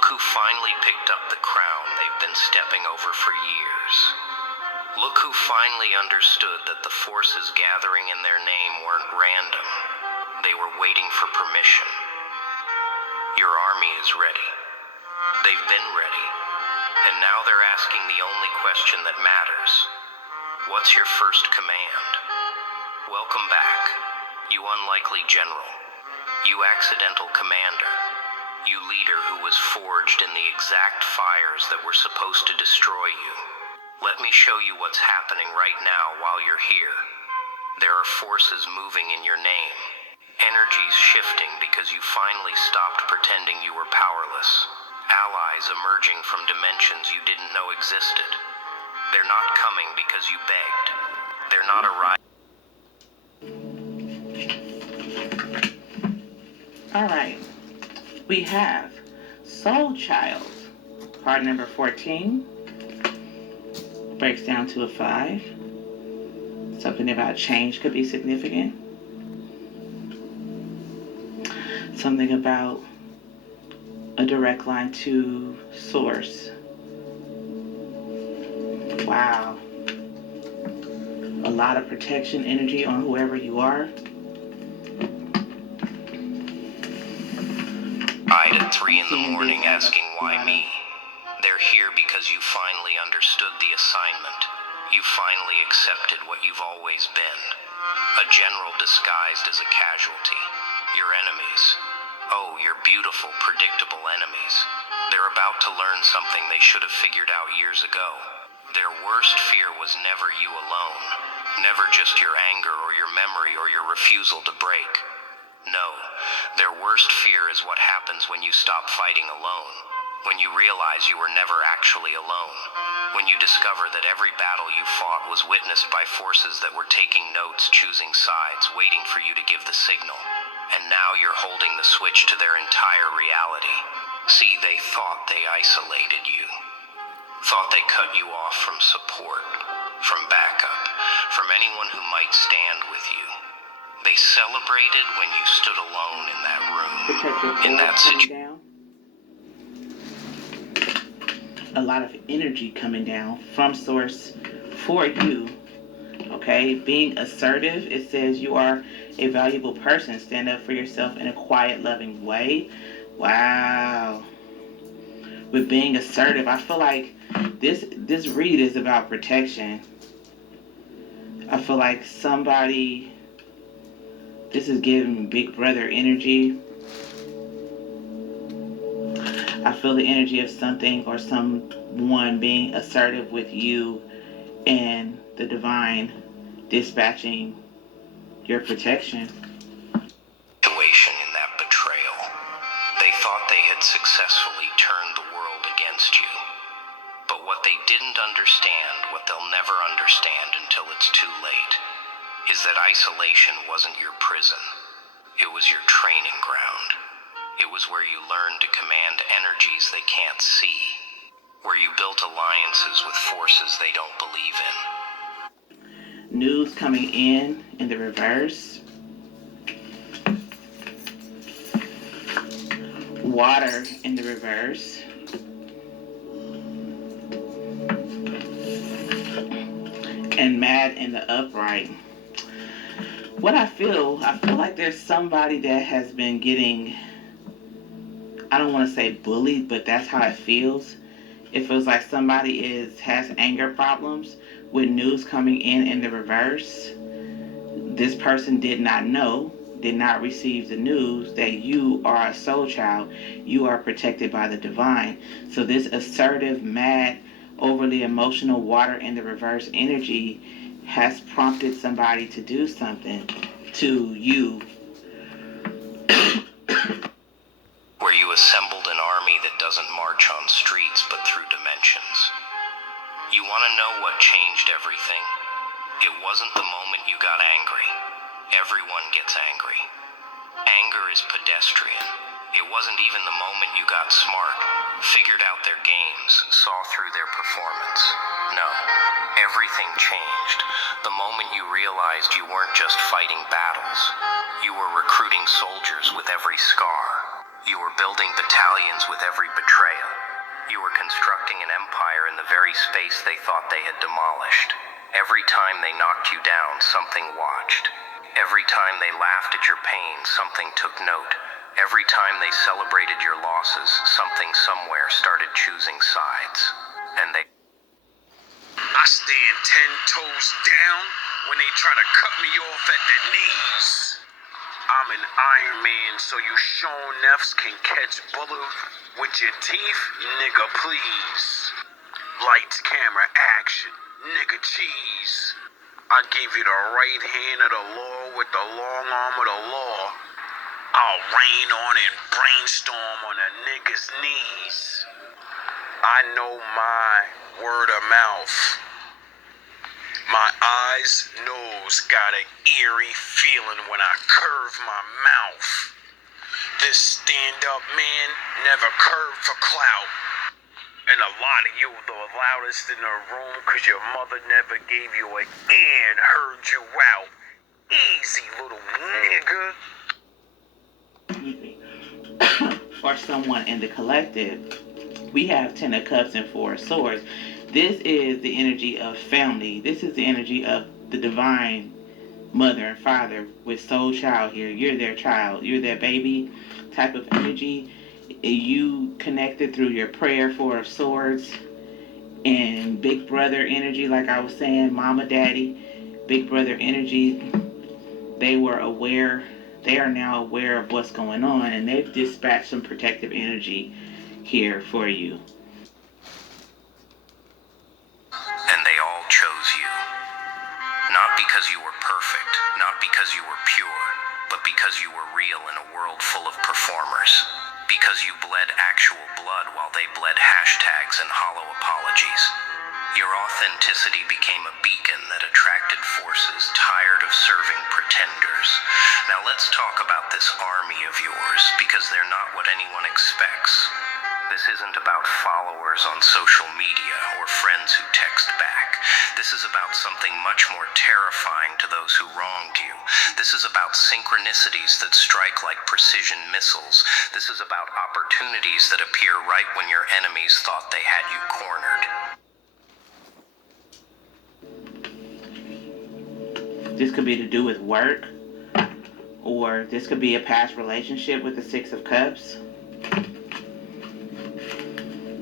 Look who finally picked up the crown they've been stepping over for years. Look who finally understood that the forces gathering in their name weren't random. They were waiting for permission. Your army is ready. They've been ready. And now they're asking the only question that matters. What's your first command? Welcome back, you unlikely general. You accidental commander. You leader who was forged in the exact fires that were supposed to destroy you. Let me show you what's happening right now while you're here. There are forces moving in your name. Energies shifting because you finally stopped pretending you were powerless. Allies emerging from dimensions you didn't know existed. They're not coming because you begged. They're not arriving. All right. We have Soul Child, card number 14, breaks down to a 5. Something about change could be significant. Something about a direct line to source. Wow. A lot of protection energy on whoever you are. At 3 in the morning asking why me. They're here because you finally understood the assignment. You finally accepted what you've always been. A general disguised as a casualty. Your enemies. Oh, your beautiful, predictable enemies. They're about to learn something they should have figured out years ago. Their worst fear was never you alone. Never just your anger or your memory or your refusal to break. No, their worst fear is what happens when you stop fighting alone. When you realize you were never actually alone. When you discover that every battle you fought was witnessed by forces that were taking notes, choosing sides, waiting for you to give the signal. And now you're holding the switch to their entire reality. See, they thought they isolated you. Thought they cut you off from support, from backup, from anyone who might stand with you. They celebrated when you stood alone in that room, in that situation. A lot of energy coming down from source for you. Okay, being assertive, it says you are a valuable person. Stand up for yourself in a quiet, loving way. Wow. With being assertive, I feel like this read is about protection. I feel like somebody, this is giving big brother energy. I feel the energy of something or someone being assertive with you and the divine dispatching your protection. Situation in that betrayal. They thought they had successfully turned the world against you. But what they didn't understand, what they'll never understand until it's too late, is that isolation wasn't your prison. It was your training ground. It was where you learned to command energies they can't see. Where you built alliances with forces they don't believe in. News coming in the reverse. Water in the reverse. And mad in the upright. What I feel like there's somebody that has been getting, I don't want to say bullied, but that's how it feels. It feels like somebody has anger problems with news coming in the reverse. This person did not know, did not receive the news that you are a soul child. You are protected by the divine. So this assertive, mad, overly emotional water in the reverse energy has prompted somebody to do something to you. Where you assembled an army that doesn't march on streets but through dimensions. You want to know what changed everything? It wasn't the moment you got angry. Everyone gets angry. Anger is pedestrian. It wasn't even the moment you got smart, figured out their games, saw through their performance. No, everything changed the moment you realized you weren't just fighting battles. You were recruiting soldiers with every scar. You were building battalions with every betrayal. You were constructing an empire in the very space they thought they had demolished. Every time they knocked you down, something watched. Every time they laughed at your pain, something took note. Every time they celebrated your losses, something somewhere started choosing sides. And they... I stand 10 toes down when they try to cut me off at the knees. I'm an Iron Man, so you Sean Neffs can catch bullets with your teeth, nigga, please. Lights, camera, action, nigga, cheese. I give you the right hand of the law with the long arm of the law. I'll rain on and brainstorm on a nigga's knees. I know my word of mouth. My eyes, nose got an eerie feeling when I curve my mouth. This stand-up man never curved for clout. And a lot of you the loudest in the room cause your mother never gave you an and heard you out. Easy, little nigga. Or someone in the collective. We have 10 of Cups and 4 of Swords. This is the energy of family. This is the energy of the divine mother and father with soul child here. You're their child. You're their baby type of energy. You connected through your prayer, 4 of Swords, and big brother energy, like I was saying, mama, daddy, big brother energy. They were aware. They are now aware of what's going on, and they've dispatched some protective energy here for you. And they all chose you. Not because you were perfect, not because you were pure, but because you were real in a world full of performers. Because you bled actual blood while they bled hashtags and hollow apologies. Your authenticity became a beacon that attracted forces tired of serving pretenders. Now let's talk about this army of yours, because they're not what anyone expects. This isn't about followers on social media or friends who text back. This is about something much more terrifying to those who wronged you. This is about synchronicities that strike like precision missiles. This is about opportunities that appear right when your enemies thought they had you cornered. This could be to do with work, or this could be a past relationship with the 6 of Cups.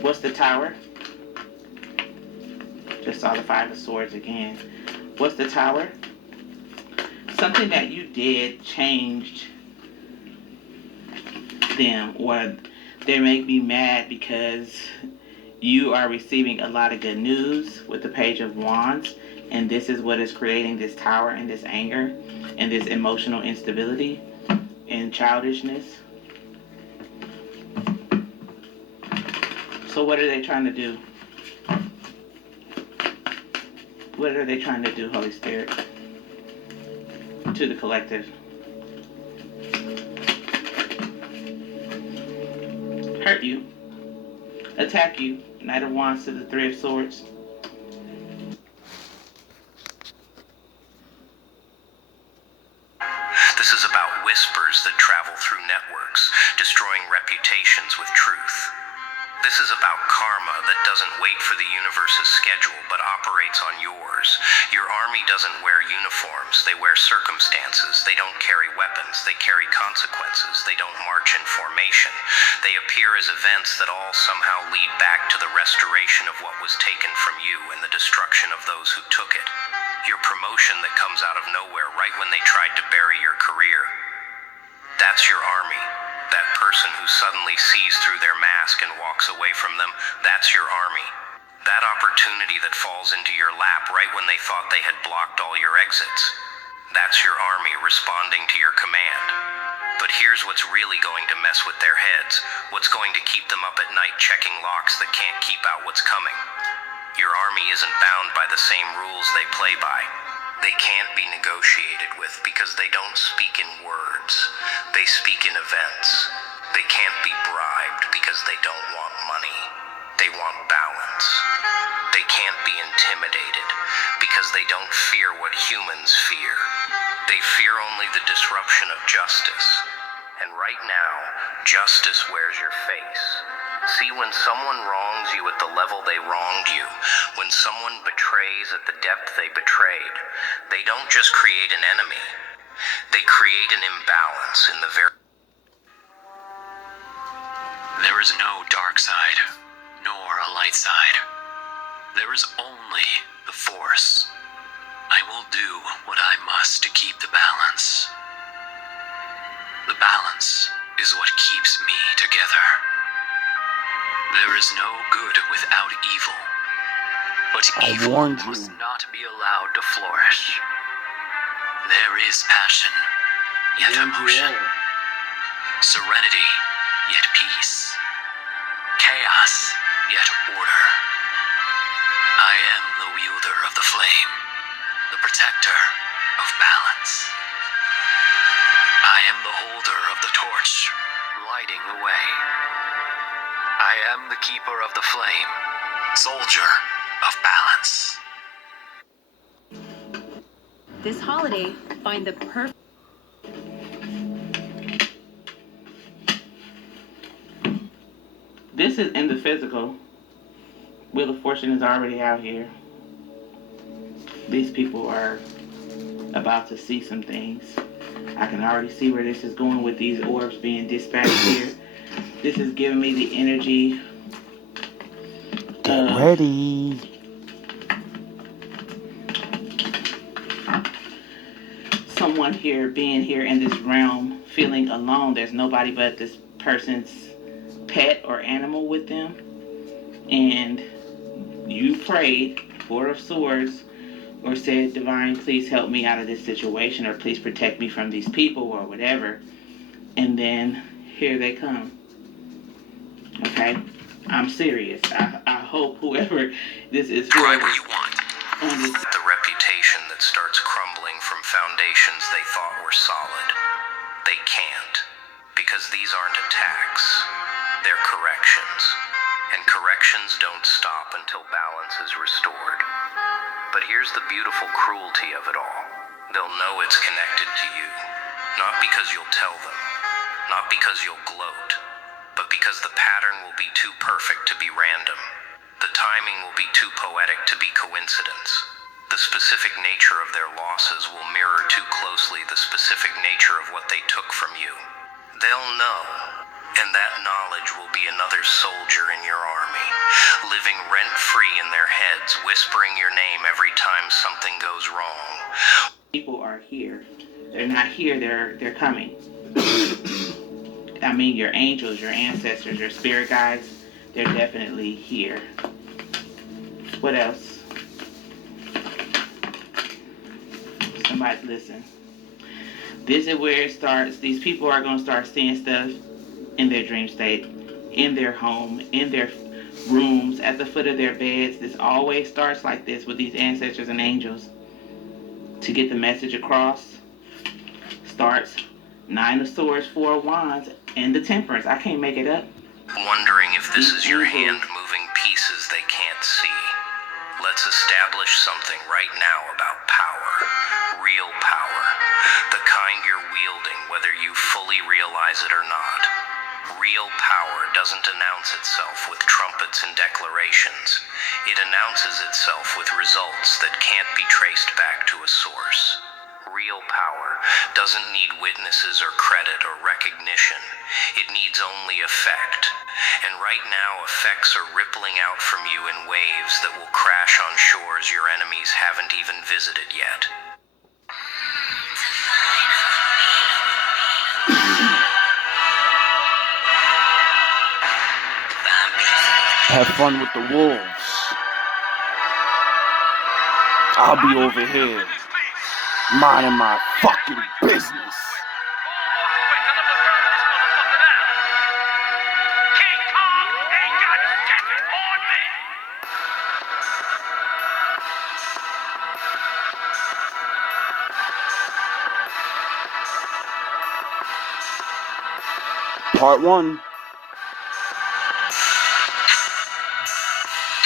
What's the Tower? Just saw the 5 of Swords again. What's the Tower? Something that you did changed them, or they make me mad because you are receiving a lot of good news with the Page of Wands, and this is what is creating this Tower and this anger and this emotional instability and childishness. So what are they trying to do? What are they trying to do, Holy Spirit? To the collective. Hurt you. Attack you. Knight of Wands to the 3 of Swords. This is about whispers that travel through networks, destroying reputations with truth. This is about karma that doesn't wait for the universe's schedule but operates on yours. Your army doesn't wear uniforms, they wear circumstances. They don't carry weapons, they carry consequences. They don't march in formation. They appear as events that all somehow lead back to the restoration of what was taken from you and the destruction of those who took it. Your promotion that comes out of nowhere right when they tried to bury your career. That's your army. That person who suddenly sees through their mask and walks away from them, that's your army. That opportunity that falls into your lap right when they thought they had blocked all your exits. That's your army responding to your command. But here's what's really going to mess with their heads, what's going to keep them up at night checking locks that can't keep out what's coming. Your army isn't bound by the same rules they play by. They can't be negotiated with because they don't speak in words. They speak in events. They can't be bribed because they don't want money. They want balance. They can't be intimidated because they don't fear what humans fear. They fear only the disruption of justice. And right now, justice wears your face. See, when someone wrongs you at the level they wronged you, when someone betrays at the depth they betrayed, they don't just create an enemy. They create an imbalance in the very... There is no dark side, nor a light side. There is only the Force. I will do what I must to keep the balance. The balance is what keeps me together. There is no good without evil, but evil must not be allowed to flourish. There is passion, yet emotion. Serenity, yet peace. Chaos, yet order. I am the wielder of the flame, the protector of balance. I am the holder of the torch, lighting the way. I am the keeper of the flame, soldier of balance. This holiday, find the perfect... This is in the physical. Wheel of Fortune is already out here. These people are about to see some things. I can already see where this is going with these orbs being dispatched here. This is giving me the energy. Get ready. Someone here being here in this realm, feeling alone. There's nobody but this person's pet or animal with them. And you prayed, Four of Swords, or said, Divine, please help me out of this situation, or please protect me from these people, or whatever. And then here they come. Okay? I'm serious. I hope whoever this is, Try whoever what you want. The reputation that starts crumbling from foundations they thought were solid. They can't, because these aren't attacks. They're corrections. And corrections don't stop until balance is restored. But here's the beautiful cruelty of it all. They'll know it's connected to you. Not because you'll tell them. Not because you'll gloat. But because the pattern will be too perfect to be random. The timing will be too poetic to be coincidence. The specific nature of their losses will mirror too closely the specific nature of what they took from you. They'll know. And that knowledge will be another soldier in your army, living rent-free in their heads, whispering your name every time something goes wrong. People are here. They're not here, they're coming. I mean, your angels, your ancestors, your spirit guides, they're definitely here. What else? Somebody listen. This is where it starts. These people are going to start seeing stuff in their dream state, in their home, in their rooms, at the foot of their beds. This always starts like this with these ancestors and angels. To get the message across, starts Nine of Swords, Four of Wands, and the Temperance. I can't make it up. Wondering if this is your hand moving pieces they can't see. Let's establish something right now about power. Real power. The kind you're wielding whether you fully realize it or not. Real power doesn't announce itself with trumpets and declarations. It announces itself with results that can't be traced back to a source. Real power doesn't need witnesses or credit or recognition. It needs only effect. And right now, effects are rippling out from you in waves that will crash on shores your enemies haven't even visited yet. Have fun with the wolves. I'll be over here, minding my fucking business. Part 1.